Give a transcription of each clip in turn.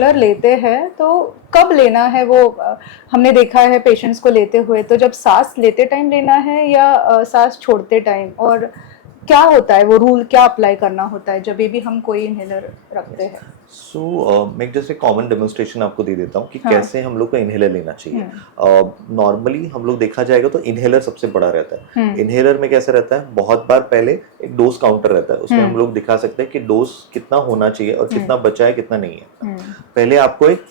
Inhaler लेते हैं तो कब लेना है वो हमने देखा है पेशेंट्स को लेते हुए, तो जब सांस लेते टाइम लेना है या सांस छोड़ते टाइम, और क्या होता है वो रूल, क्या अप्लाई करना होता है जब भी हम कोई इनहेलर रखते हैं? मैं एक जैसे कॉमन डेमोन्स्ट्रेशन आपको दे देता हूँ कि हाँ। कैसे हम लोग को इनहेलर लेना चाहिए। नॉर्मली हम लोग देखा जाएगा तो इनहेलर सबसे बड़ा रहता है। इनहेलर में कैसे रहता है, बहुत बार पहले एक डोज काउंटर रहता है, उसमें हम लोग दिखा सकते हैं कि डोज कितना होना चाहिए और कितना बचा है कितना नहीं है। पहले आपको एक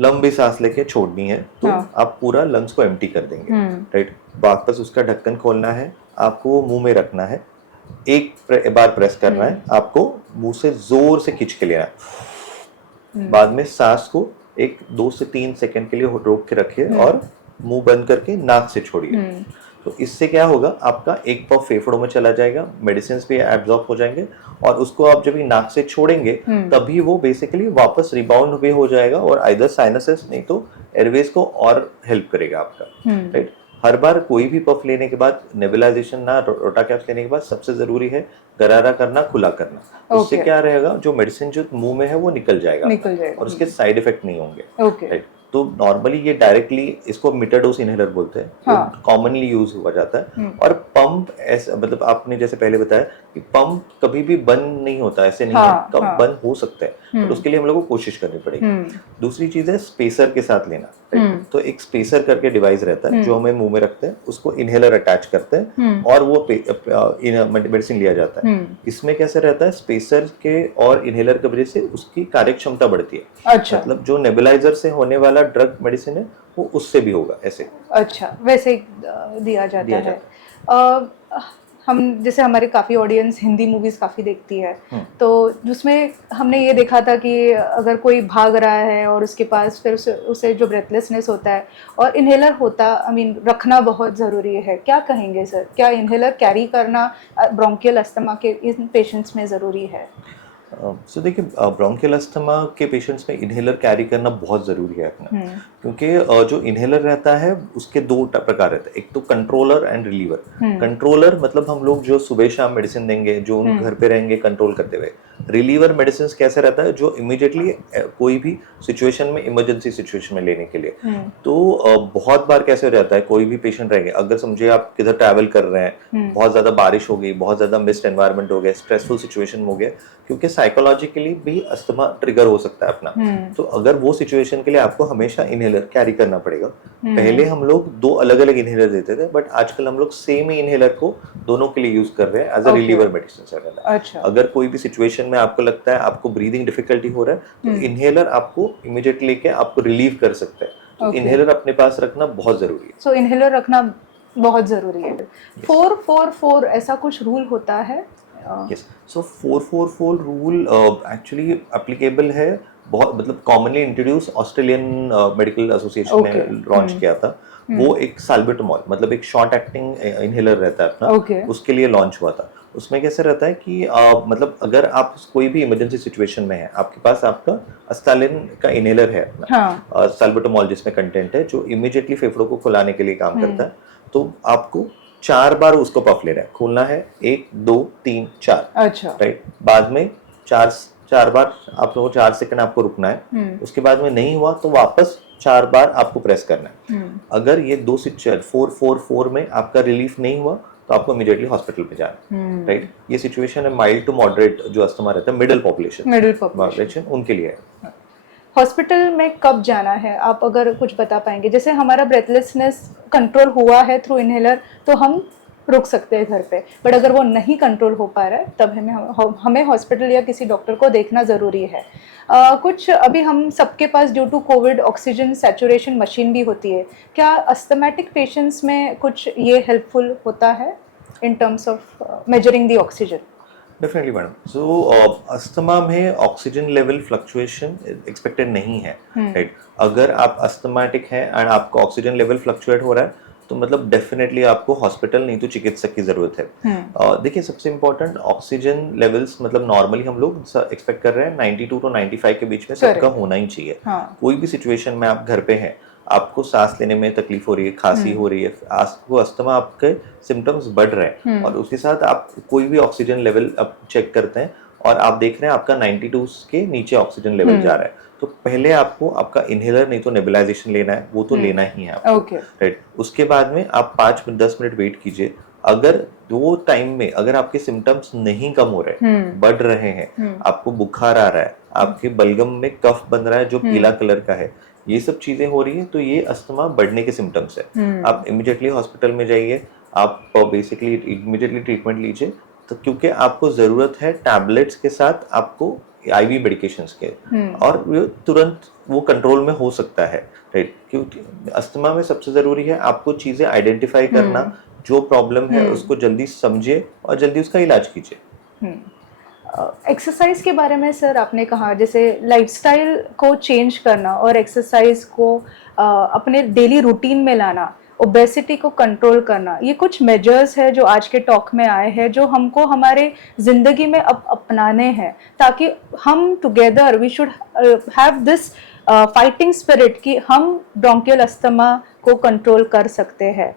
लंबी सांस लेके छोड़नी है, तो आप पूरा लंग्स को एम्प्टी कर देंगे, राइट। वापस उसका ढक्कन खोलना है, आपको मुंह में रखना है, एक बार प्रेस करना है, आपको मुंह से जोर से खींच के लेना है। बाद में सांस को एक 2 से 3 सेकंड के लिए रोक के रखिए और मुंह बंद करके नाक से छोड़िए। तो इससे क्या होगा, आपका एक पफ फेफड़ों में चला जाएगा, मेडिसिन भी एब्जॉर्ब हो जाएंगे, और उसको आप जब नाक से छोड़ेंगे तभी वो बेसिकली वापस रिबाउंड भी हो जाएगा और आइदर साइनसेस नहीं तो एयरवेज को और हेल्प करेगा आपका, राइट। हर बार कोई भी पफ लेने के बाद नेबुलाइजेशन ना रोटाकैप्स लेने के बाद सबसे जरूरी है गरारा करना, खुला करना। उससे क्या रहेगा, जो मेडिसिन जो मुंह में है वो निकल जाएगा और उसके साइड इफेक्ट नहीं होंगे, राइट। तो नॉर्मली ये डायरेक्टली इसको मीटर-डोज इनहेलर बोलते हैं, तो कॉमनली यूज हुआ जाता है। और पंप ऐसा, मतलब आपने जैसे पहले बताया कि पंप कभी भी बंद नहीं होता, ऐसे नहीं है, कब बंद हो सकता है, पर उसके लिए हम लोग को कोशिश करनी पड़ेगी। दूसरी चीज है स्पेसर के साथ लेना, राइट। तो एक स्पेसर करके डिवाइस रहता है जो हमें मुंह में रखते हैं, उसको इनहेलर अटैच करते हैं और वो मेडिसिन लिया जाता है। इसमें कैसे रहता है, स्पेसर के और इनहेलर की वजह से उसकी कार्य क्षमता बढ़ती है। अच्छा। मतलब जो नेबुलाइजर से होने वाला ड्रग मेडिसिन है वो उससे भी होगा ऐसे। अच्छा, वैसे दिया जाता है। हम जैसे हमारे काफ़ी ऑडियंस हिंदी मूवीज़ काफ़ी देखती है, तो जिसमें हमने ये देखा था कि अगर कोई भाग रहा है और उसके पास फिर उसे जो ब्रेथलेसनेस होता है और इनहेलर होता, रखना बहुत ज़रूरी है। क्या कहेंगे सर, क्या इनहेलर कैरी करना ब्रोंकियल अस्थमा के इन पेशेंट्स में ज़रूरी है? सो देखिए, ब्रोंकियल अस्थमा के पेशेंट्स में इनहेलर कैरी करना बहुत ज़रूरी है अपना, क्योंकि जो इनहेलर रहता है उसके दो प्रकार रहते हैं, एक तो कंट्रोलर एंड रिलीवर। कंट्रोलर मतलब हम लोग जो सुबह शाम मेडिसिन देंगे, जो उन घर पे रहेंगे कंट्रोल करते हुए। रिलीवर मेडिसिन कैसे रहता है, जो इमीडिएटली कोई भी सिचुएशन में, इमरजेंसी सिचुएशन में लेने के लिए। तो बहुत बार कैसे हो जाता है, कोई भी पेशेंट रहेंगे, अगर समझिए आप किधर ट्रैवल कर रहे हैं, बहुत ज़्यादा बारिश हो गई, बहुत ज़्यादा मिस्ट एनवायरनमेंट हो गया, स्ट्रेसफुल सिचुएशन हो गया, क्योंकि साइकोलॉजिकली भी अस्थमा ट्रिगर हो सकता है अपना। तो अगर वो सिचुएशन के लिए आपको हमेशा इनहेलर कैरी करना पड़ेगा। पहले हम लोग 2 अलग-अलग इनहेलर देते थे, बट आजकल हम लोग सेम ही इनहेलर को दोनों के लिए यूज कर रहे हैं एज अ रिलीवर मेडिसिन। अच्छा। अगर कोई भी सिचुएशन में आपको लगता है आपको ब्रीदिंग डिफिकल्टी हो रहा है, तो इनहेलर आपको इमीडिएटली लेके आपको रिलीव कर सकता है। तो इनहेलर अपने पास रखना बहुत जरूरी है। सो इनहेलर रखना बहुत जरूरी है। 4-4-4 ऐसा कुछ रूल होता है? यस, सो 4-4-4 रूल एक्चुअली एप्लीकेबल है, बहुत मतलब commonly introduce Australian medical association ने लॉन्च किया था। वो एक साल्बुटामॉल, मतलब एक शॉर्ट एक्टिंग इनहेलर रहता है अपना, उसके लिए लॉन्च हुआ था। उसमें कैसे रहता है कि मतलब अगर आप कोई भी इमरजेंसी सिचुएशन में है, आपके पास आपका अस्तालिन का इनहेलर है अपना, साल्बुटामॉल जिसमें कंटेंट है, जो इमीडिएटली फेफड़ों को खुलाने के लिए काम करता है। तो आपको 4 बार उसको पफ लेना है, खोलना है, 1 2 3 4। अच्छा। राइट, बाद में 4 बार आप लोगों को 4 सेकंड आपको रुकना है। उसके बाद में नहीं हुआ तो वापस 4 बार आपको प्रेस करना है। अगर ये 2 से 4-4-4 में आपका रिलीफ नहीं हुआ तो आपको इमीडिएटली हॉस्पिटल पे जाना है, राइट। ये सिचुएशन है माइल्ड टू मॉडरेट जो अस्थमा रहता है, मिडिल पॉपुलेशन उनके लिए है। हॉस्पिटल में कब जाना है, आप अगर कुछ बता पाएंगे? जैसे हमारा ब्रेथलेसनेस कंट्रोल हुआ है थ्रू इनहेलर तो हम रुक सकते हैं घर पे, बट अगर वो नहीं कंट्रोल हो पा रहा है तब हमें हॉस्पिटल या किसी डॉक्टर को देखना ज़रूरी है। कुछ अभी हम सबके पास due to Covid oxygen saturation machine भी होती है, क्या अस्थमैटिक पेशेंट्स में कुछ ये हेल्पफुल होता है in terms of measuring the oxygen? Definitely madam. So asthma में ऑक्सीजन लेवल फ्लक्चुएशन एक्सपेक्टेड नहीं है, राइट। अगर आप अस्थमैटिक हैं एंड आपका ऑक्सीजन लेवल फ्लक्चुएट हो रहा है तो मतलब डेफिनेटली आपको हॉस्पिटल नहीं तो चिकित्सक की जरूरत है। देखिए, सबसे इंपॉर्टेंट ऑक्सीजन लेवल्स, मतलब नॉर्मली हम लोग एक्सपेक्ट कर रहे हैं 92 to 95 के बीच में सबका होना ही चाहिए। कोई भी सिचुएशन में आप घर पे हैं, आपको सांस लेने में तकलीफ हो रही है, खांसी हो रही है, आपको अस्थमा, आपके सिम्टम्स बढ़ रहे हैं और उसके साथ आप कोई भी ऑक्सीजन लेवल आप चेक करते हैं और आप देख रहे हैं आपका 92 के नीचे ऑक्सीजन लेवल जा रहा है, तो पहले आपको आपका इनहेलर नहीं तो नेबुलाइजेशन लेना है, वो तो लेना ही है आपको, ओके राइट। उसके बाद में आप 5-10 मिनट वेट कीजिए। अगर वो टाइम में अगर आपके सिम्टम्स नहीं कम हो रहे, बढ़ रहे हैं, आपको बुखार आ रहा है, आपके बलगम में कफ बन रहा है जो पीला कलर का है, ये सब चीजें हो रही है, तो ये अस्थमा बढ़ने के सिम्टम्स है। आप इमिडिएटली हॉस्पिटल में जाइए, आप बेसिकली इमिडिएटली ट्रीटमेंट लीजिए, तो क्योंकि आपको जरूरत है टैबलेट्स के साथ आपको आईवी मेडिकेशंस के, और वो तुरंत वो कंट्रोल में हो सकता है, राइट। क्योंकि अस्थमा में सबसे जरूरी है आपको चीजें आइडेंटिफाई करना, जो प्रॉब्लम है उसको जल्दी समझिए और जल्दी उसका इलाज कीजिए। एक्सरसाइज के बारे में सर आपने कहा, जैसे लाइफस्टाइल को चेंज करना और एक्सरसाइज को अपने डेली रूटीन में लाना, ओबेसिटी को कंट्रोल करना, ये कुछ मेजर्स है जो आज के टॉक में आए हैं, जो हमको हमारे ज़िंदगी में अब अपनाने हैं, ताकि हम together we should have this fighting spirit कि हम ब्रोंकियल अस्थमा को कंट्रोल कर सकते हैं।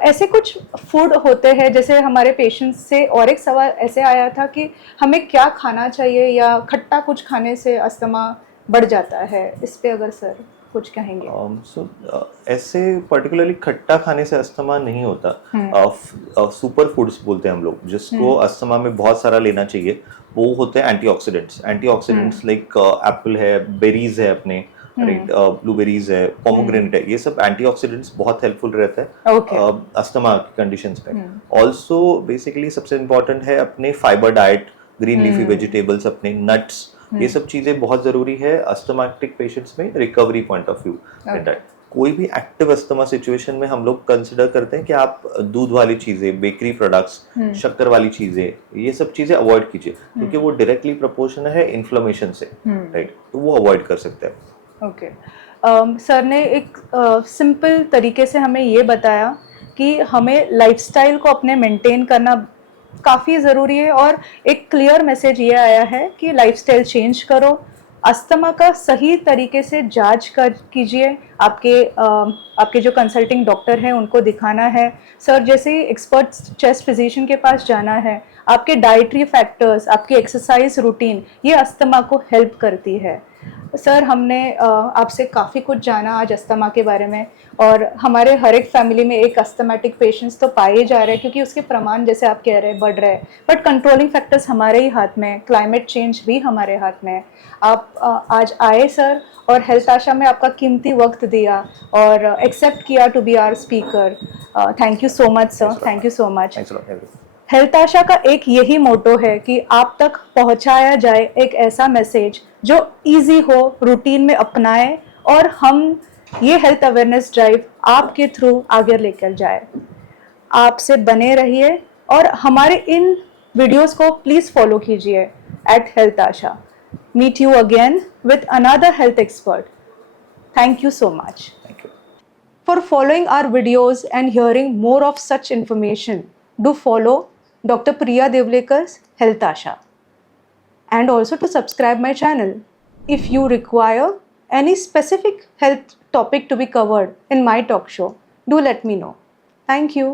ऐसे कुछ फूड होते हैं, जैसे हमारे पेशेंट्स से और एक सवाल ऐसे आया था कि हमें क्या खाना चाहिए या खट्टा कुछ खाने से अस्थमा बढ़ जाता है, इस पे अगर सर कुछ कहेंगे। ऐसे पर्टिकुलरली खट्टा खाने से अस्थमा नहीं होता। सुपर फूड्स बोलते हैं हम लोग, जिसको अस्थमा में बहुत सारा लेना चाहिए, वो होते हैं एंटीऑक्सीडेंट्स। एंटीऑक्सीडेंट्स लाइक एप्पल है, बेरीज है अपने, राइट, ब्लूबेरीज है, पोमोग्रेनेट है, ये सब एंटीऑक्सीडेंट्स बहुत हेल्पफुल रहता है अस्थमा कंडीशंस पे। ऑल्सो बेसिकली सबसे इम्पोर्टेंट है अपने fibre diet, green leafy vegetables, अपने नट्स, ये सब चीजें बहुत जरूरी है अस्थमाटिक पेशेंट्स में रिकवरी पॉइंट ऑफ व्यू। कोई भी एक्टिव अस्थमा सिचुएशन में हम लोग कंसिडर करते हैं कि आप दूध वाली चीजें, बेकरी प्रोडक्ट्स, शक्कर वाली चीजें, ये सब चीजें अवॉइड कीजिए, क्योंकि वो डायरेक्टली प्रोपोर्शनल है इन्फ्लेमेशन से, राइट, तो वो अवॉइड कर सकते हैं। ओके, सर ने एक सिंपल तरीके से हमें ये बताया कि हमें लाइफस्टाइल को अपने मेंटेन करना काफ़ी ज़रूरी है, और एक क्लियर मैसेज ये आया है कि लाइफस्टाइल चेंज करो, अस्थमा का सही तरीके से जांच कर कीजिए, आपके जो कंसल्टिंग डॉक्टर हैं उनको दिखाना है, सर जैसे ही एक्सपर्ट चेस्ट फिजिशियन के पास जाना है, आपके डाइटरी फैक्टर्स, आपकी एक्सरसाइज रूटीन, ये अस्थमा को हेल्प करती है। सर हमने आपसे काफ़ी कुछ जाना आज अस्थमा के बारे में, और हमारे हर एक फैमिली में एक अस्थमेटिक पेशेंट्स तो पाए जा रहे हैं, क्योंकि उसके प्रमाण जैसे आप कह रहे हैं बढ़ रहे हैं, बट कंट्रोलिंग फैक्टर्स हमारे ही हाथ में, क्लाइमेट चेंज भी हमारे हाथ में है। आप आज आए सर, और हेल्थ आशा में आपका कीमती वक्त दिया और एक्सेप्ट किया to be our speaker. Thank you so much sir, thank you so much. Health Asha का एक यही मोटो है कि आप तक पहुंचाया जाए एक ऐसा मैसेज जो इजी हो, रूटीन में अपनाए, और हम ये हेल्थ अवेयरनेस ड्राइव आपके थ्रू आगे लेकर जाए। आपसे बने रहिए और हमारे इन वीडियोस को प्लीज़ फॉलो कीजिए @health Asha. Meet you again with another health expert. Thank you so much. Thank you. For following our videos and hearing more of such information, do follow Dr. Priya Devlekar's Health Asha, and also to subscribe my channel. If you require any specific health topic to be covered in my talk show, do let me know. Thank you.